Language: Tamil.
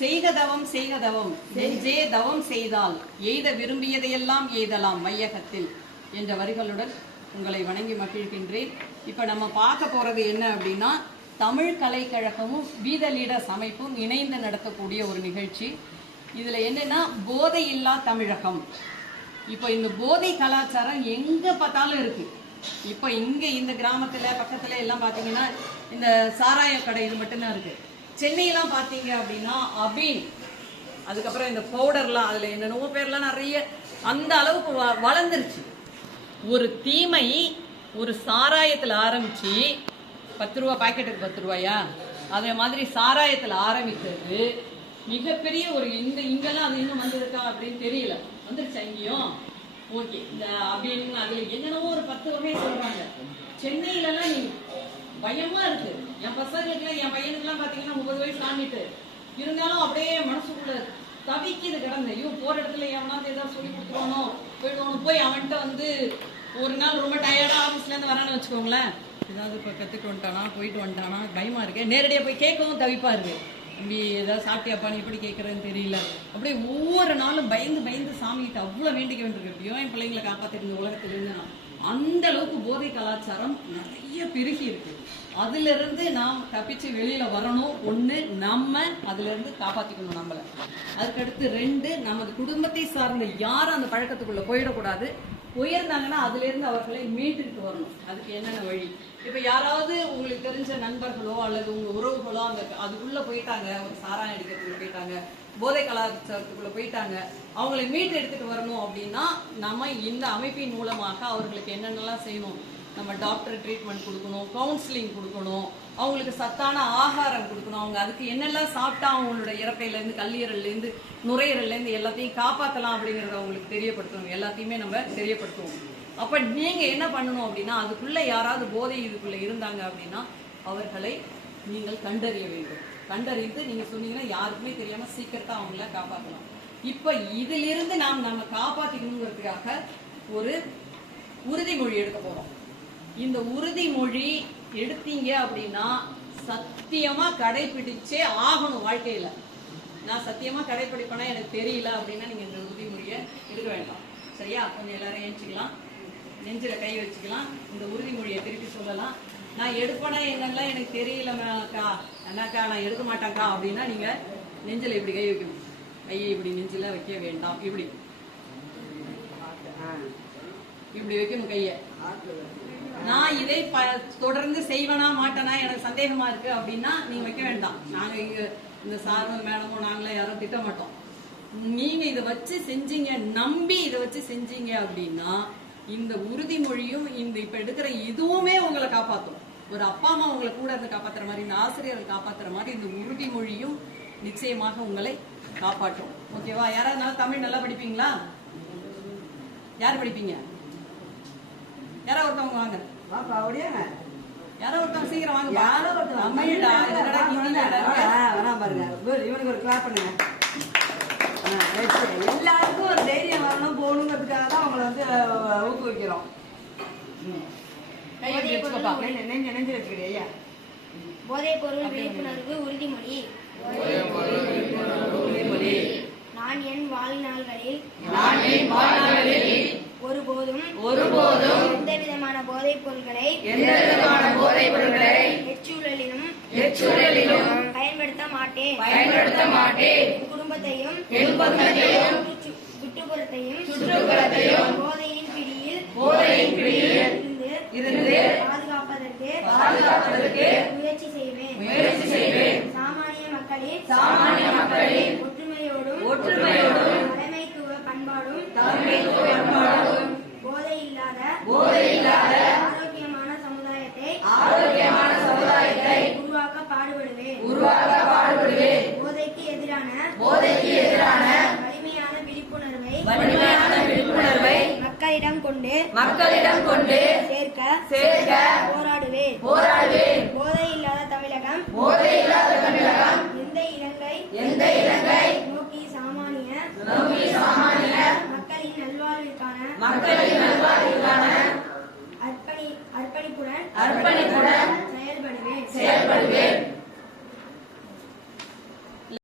செய்க தவம் நெஞ்சே தவம் செய்தால் எய்த விரும்பியதையெல்லாம் எய்தலாம் மையகத்தில் என்ற வரிகளுடன் உங்களை வணங்கி மகிழ்கின்றேன். இப்போ நம்ம பார்க்க போகிறது என்ன அப்படின்னா, தமிழ் கலைக்கழகமும் வீத லீடர்ஸ் அமைப்பும் இணைந்து நடத்தக்கூடிய ஒரு நிகழ்ச்சி. இதில் என்னென்னா, போதை இல்லா தமிழகம். இப்போ இந்த போதை கலாச்சாரம் எங்கே பார்த்தாலும் இருக்குது. இப்போ இங்கே இந்த கிராமத்தில் பக்கத்தில் எல்லாம் பார்த்தீங்கன்னா இந்த சாராய கடை இது மட்டும்தான் இருக்குது. சென்னையெல்லாம் பார்த்தீங்க அப்படின்னா அபீன், அதுக்கப்புறம் இந்த பவுடர்லாம், அதில் என்னென்னவோ பேர்லாம் நிறைய அந்த அளவுக்கு வளர்ந்துருச்சு. ஒரு தீமை ஒரு சாராயத்தில் ஆரம்பித்து 10 ரூபா பாக்கெட்டுக்கு 10 ரூபாயா, அதே மாதிரி சாராயத்தில் ஆரம்பித்தது மிகப்பெரிய ஒரு இங்கெல்லாம் அது இன்னும் வந்திருக்கா அப்படின்னு தெரியல. வந்துருச்சா இங்கேயும்? ஓகே. இந்த அப்படின்னு அதில் என்னென்னவோ ஒரு 10 வகை சொல்கிறாங்க. சென்னையிலலாம் நீ பயமா இருக்கு. என் பசங்களுக்குலாம், என் பையனுக்குலாம் பார்த்தீங்கன்னா 30 வயசு தாண்டிட்டு இருந்தாலும் அப்படியே மனசுக்குள்ள தவிக்குது கிடந்த. ஐயோ, போகிற இடத்துல எவனாவது ஏதாவது சொல்லி கொடுத்துருவானோ போயிடுவானோ, போய் அவன்கிட்ட வந்து ஒரு நாள் ரொம்ப டயர்டாக ஆஃபீஸ்லேருந்து வரான்னு வச்சுக்கோங்களேன், ஏதாவது இப்போ கற்றுட்டு வந்துட்டானா, போயிட்டு வந்துட்டானா, பயமாக இருக்கு. நேரடியாக போய் கேட்கவும் தவிப்பா இருக்கு. இப்படி ஏதாவது சாப்பிட்டியாப்பான்னு எப்படி கேட்குறதுன்னு தெரியல. அப்படியே ஒவ்வொரு நாளும் பயந்து பயந்து சாமிகிட்ட அவ்வளோ வேண்டிக்க வேண்டியிருக்கு. எப்படியோ என் பிள்ளைங்களை காப்பாற்றிட்டு இந்த உலகத்திலிருந்து அந்த அளவுக்கு போதை கலாச்சாரம் நிறைய பெருகி இருக்கு. அதுல இருந்து நாம் தப்பிச்சு வெளியில வரணும். ஒண்ணு, நம்ம அதுல இருந்து காப்பாத்திக்கணும் நம்மள. அதுக்கடுத்து 2, நமது குடும்பத்தை சார்ந்த யாரும் அந்த பழக்கத்துக்குள்ள போயிடக்கூடாது. போயிருந்தாங்கன்னா அதுல இருந்து அவர்களை மீட்டுட்டு வரணும். அதுக்கு என்னென்ன வழி? இப்ப யாராவது உங்களுக்கு தெரிஞ்ச நண்பர்களோ அல்லது உங்க உறவுகளோ அந்த அதுக்குள்ள போயிட்டாங்க, ஒரு சாராயம் அடிக்கிறதுக்குள்ள போயிட்டாங்க, போதை கலாச்சாரத்துக்குள்ள போயிட்டாங்க, அவங்களை மீட்டு எடுத்துட்டு வரணும் அப்படின்னா நம்ம இந்த அமைப்பின் மூலமாக அவர்களுக்கு என்னென்னலாம் செய்யணும்? நம்ம டாக்டர் ட்ரீட்மெண்ட் கொடுக்கணும், கவுன்சிலிங் கொடுக்கணும், அவங்களுக்கு சத்தான ஆகாரம் கொடுக்கணும். அவங்க அதுக்கு என்னெல்லாம் சாப்பிட்டா அவங்களோட இறப்பையிலேருந்து, கல்லீரல்லேருந்து, நுரையீரல்லேருந்து எல்லாத்தையும் காப்பாற்றலாம் அப்படிங்கிறத அவங்களுக்கு தெரியப்படுத்தணும். எல்லாத்தையுமே நம்ம தெரியப்படுத்துவோம். அப்போ நீங்கள் என்ன பண்ணணும் அப்படின்னா, அதுக்குள்ளே யாராவது போதை இதுக்குள்ளே இருந்தாங்க அப்படின்னா அவர்களை நீங்கள் கண்டறிய வேண்டும். கண்டறிந்து நீங்கள் சொன்னீங்கன்னா யாருக்குமே தெரியாமல் சீக்கிரத்தாக அவங்கள காப்பாற்றலாம். இப்போ இதிலிருந்து நம்ம காப்பாற்றிக்கணுங்கிறதுக்காக ஒரு உறுதிமொழி எடுக்க போகிறோம். இந்த உறுதிமொழி எடுத்தீங்க அப்படின்னா சத்தியமா கடைபிடிச்சே ஆகணும். வாழ்க்கையில நான் சத்தியமா கடைபிடிப்பேனா எனக்கு தெரியல அப்படின்னா நீங்க இந்த உறுதிமொழியை எடுக்க வேண்டாம். சரியா? கொஞ்சம் எல்லாரும் ஏஞ்சிக்கலாம், நெஞ்சில கை வச்சுக்கலாம், இந்த உறுதிமொழியை திருப்பி சொல்லலாம். நான் எடுப்பேனா என்னெல்லாம் எனக்கு தெரியலக்கா, என்னக்கா நான் எடுக்க மாட்டேன்க்கா அப்படின்னா நீங்க நெஞ்சில இப்படி கை வைக்கணும். கையை இப்படி நெஞ்சில வைக்க வேண்டாம், இப்படி இப்படி வைக்கணும் கையை. நான் இதை தொடர்ந்து செய்வனா மாட்டேனா எனக்கு சந்தேகமா இருக்கு அப்படின்னா நீங்க வைக்க வேண்டாம். நாங்க இங்க இந்த சாரும் மேடமும் நாங்களும் யாரும் திட்ட மாட்டோம். நீங்க இதை வச்சு செஞ்சீங்க, நம்பி இதை வச்சு செஞ்சீங்க அப்படின்னா இந்த உறுதிமொழியும் இந்த இப்ப எடுக்கிற இதுவுமே உங்களை காப்பாற்றும். ஒரு அப்பா அம்மா உங்களை கூட இருந்து காப்பாத்துற மாதிரி, இந்த ஆசிரியர்கள் காப்பாத்துற மாதிரி இந்த உறுதிமொழியும் நிச்சயமாக உங்களை காப்பாற்றும். ஓகேவா? யாராவது தமிழ் நல்லா படிப்பீங்களா? யார் படிப்பீங்க? யாராவது ஒருத்தவங்க வாங்க. யாரோ ஒருத்தவங்க சீக்கிரம் வாங்க. தமிழ்டா, பாருங்க. இவனுக்கு ஒரு கிளாப் பண்ணுங்க. எல்லாருக்கும் ஒரு தைரியம் வரணும் போகணுங்கிறதுக்காக தான் அவங்களை வந்து ஊக்குவிக்கிறோம். நெஞ்சு வச்சுக்கிறேன். ஐயா, போதைப் பொருள் விழிப்புணர்வு உறுதிமொழி. நான் என் வாழ்நாள்களில் ஒருபோதும் எந்த விதமான போதைப் பொருட்களை எச்சூழலிலும் பயன்படுத்த மாட்டேன். என் குடும்பத்தையும் சுற்றுப்புறத்தையும் போதையின் பிடியில் இருந்து பாதுகாப்பதற்கு முயற்சி செய்வேன். சாமானிய மக்களின் ஒற்றுமையோடும் தலைமைத்துவ பண்பாடும் போதை இல்லாத ஆரோக்கியமான சமுதாயத்தை உருவாக்க பாடுபடுவேன். போதைக்கு எதிரான வலிமையான விழிப்புணர்வை மக்களிடம் கொண்டு